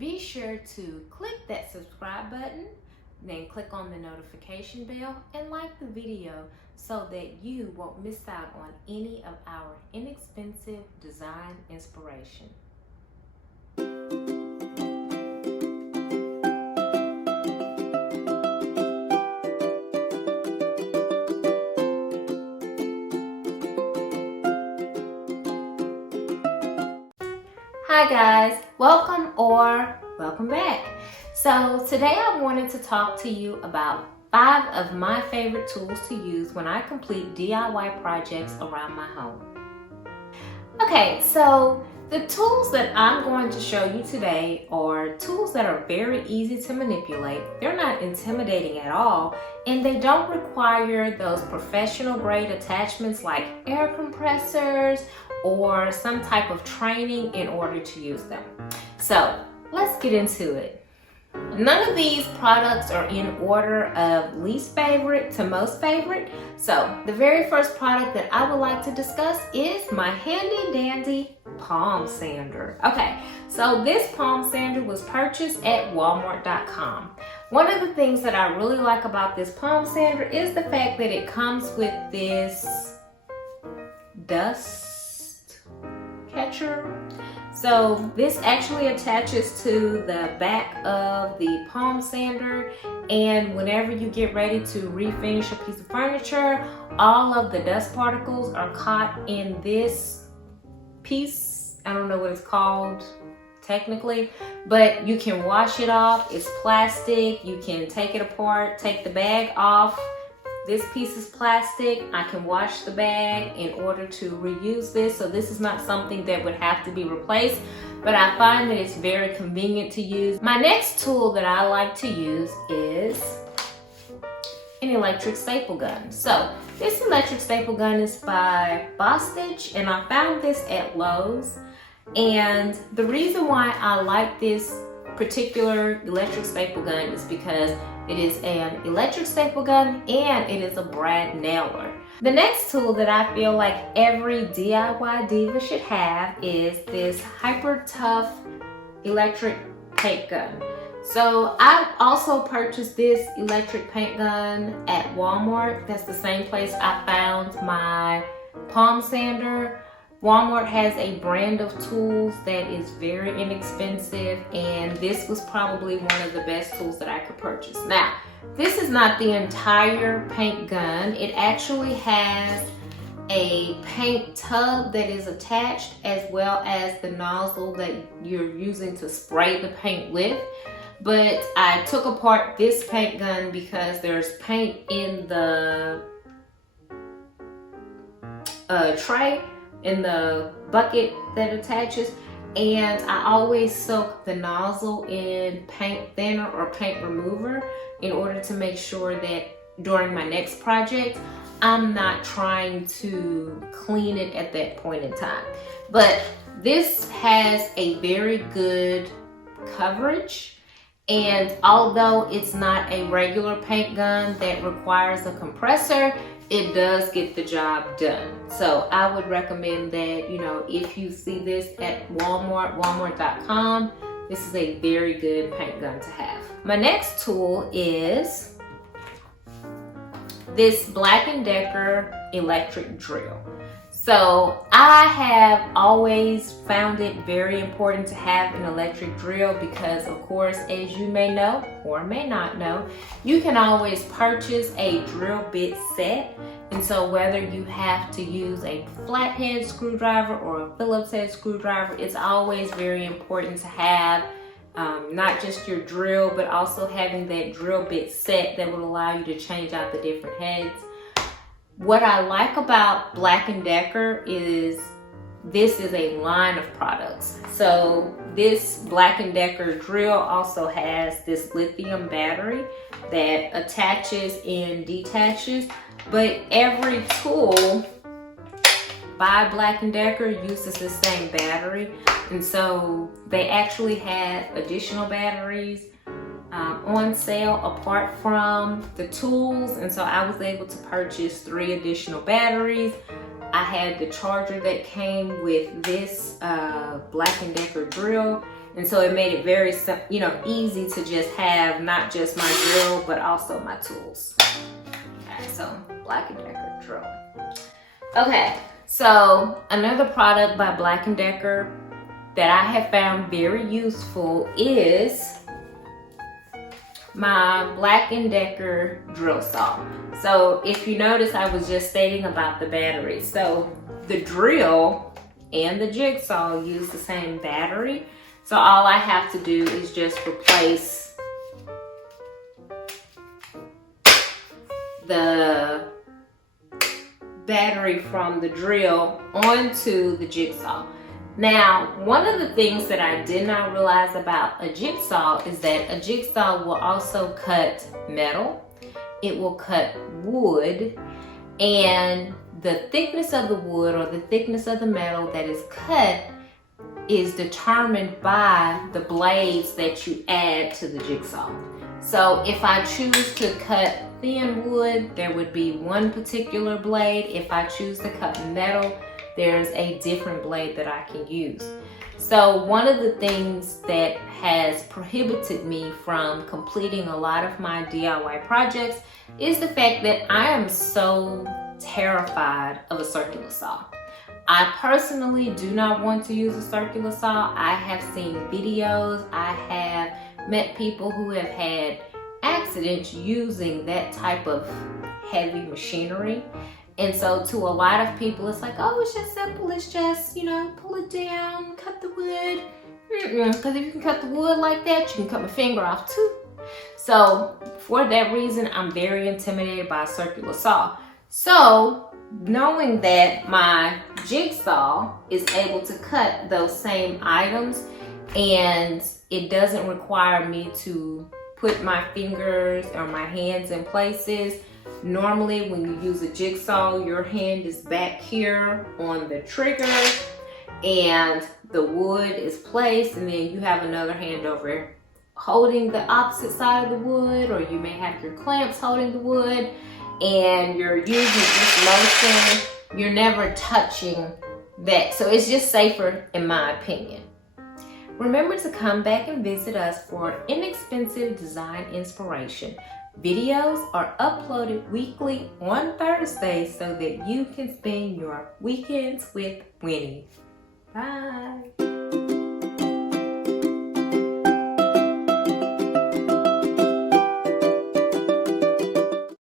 be sure to click that subscribe button, then click on the notification bell and like the video so that you won't miss out on any of our inexpensive design inspiration. Hi guys, welcome back. So today I wanted to talk to you about 5 of my favorite tools to use when I complete DIY projects around my home. Okay, so the tools that I'm going to show you today are tools that are very easy to manipulate. They're not intimidating at all, and they don't require those professional grade attachments like air compressors or some type of training in order to use them. So let's get into it. None of these products are in order of least favorite to most favorite. So the very first product that I would like to discuss is my handy dandy palm sander. Okay, so this palm sander was purchased at walmart.com. One of the things that I really like about this palm sander is the fact that it comes with this dust catcher. So this actually attaches to the back of the palm sander, and whenever you get ready to refinish a piece of furniture, all of the dust particles are caught in this piece. I don't know what it's called technically, but you can wash it off. It's plastic. You can take it apart, take the bag off. This piece is plastic. I can wash the bag in order to reuse this. So this is not something that would have to be replaced, but I find that it's very convenient to use. My next tool that I like to use is an electric staple gun. So this electric staple gun is by Bostitch, and I found this at Lowe's. And the reason why I like this particular electric staple gun is because it is an electric staple gun and it is a brad nailer. The next tool that I feel like every DIY diva should have is this Hyper Tough electric paint gun. So I also purchased this electric paint gun at Walmart. That's the same place I found my palm sander. Walmart has a brand of tools that is very inexpensive, and this was probably one of the best tools that I could purchase. Now, this is not the entire paint gun. It actually has a paint tub that is attached, as well as the nozzle that you're using to spray the paint with. But I took apart this paint gun because there's paint in the tray, in the bucket that attaches, and I always soak the nozzle in paint thinner or paint remover in order to make sure that during my next project I'm not trying to clean it at that point in time. But this has a very good coverage, and although it's not a regular paint gun that requires a compressor, it does get the job done. So I would recommend that, if you see this at Walmart, walmart.com, this is a very good paint gun to have. My next tool is this Black & Decker electric drill. So I have always found it very important to have an electric drill because, of course, as you may know or may not know, you can always purchase a drill bit set. And so whether you have to use a flathead screwdriver or a Phillips head screwdriver, it's always very important to have not just your drill, but also having that drill bit set that will allow you to change out the different heads. What I like about Black & Decker is this is a line of products. So this Black & Decker drill also has this lithium battery that attaches and detaches, but every tool by Black & Decker uses the same battery, and so they actually have additional batteries on sale apart from the tools, and so I was able to purchase 3 additional batteries. I had the charger that came with this Black & Decker drill, And so it made it very, easy to just have not just my drill, but also my tools. Okay, so Black & Decker drill. Okay, so another product by Black & Decker that I have found very useful is my Black & Decker drill saw. So if you notice, I was just stating about the battery. So the drill and the jigsaw use the same battery. So all I have to do is just replace the battery from the drill onto the jigsaw. Now, one of the things that I did not realize about a jigsaw is that a jigsaw will also cut metal, it will cut wood, and the thickness of the wood or the thickness of the metal that is cut is determined by the blades that you add to the jigsaw. So if I choose to cut thin wood, there would be one particular blade. If I choose to cut metal, there's a different blade that I can use. So one of the things that has prohibited me from completing a lot of my DIY projects is the fact that I am so terrified of a circular saw. I personally do not want to use a circular saw. I have seen videos, I have met people who have had accidents using that type of heavy machinery. And so to a lot of people, it's like, oh, it's just simple. It's just, pull it down, cut the wood. Because if you can cut the wood like that, you can cut my finger off too. So for that reason, I'm very intimidated by a circular saw. So knowing that my jigsaw is able to cut those same items and it doesn't require me to put my fingers or my hands in places. Normally when you use a jigsaw, your hand is back here on the trigger and the wood is placed, and then you have another hand over holding the opposite side of the wood, or you may have your clamps holding the wood, and you're using this motion. You're never touching that. So it's just safer in my opinion. Remember to come back and visit us for inexpensive design inspiration. Videos are uploaded weekly on Thursdays so that you can spend your weekends with Winnie. Bye.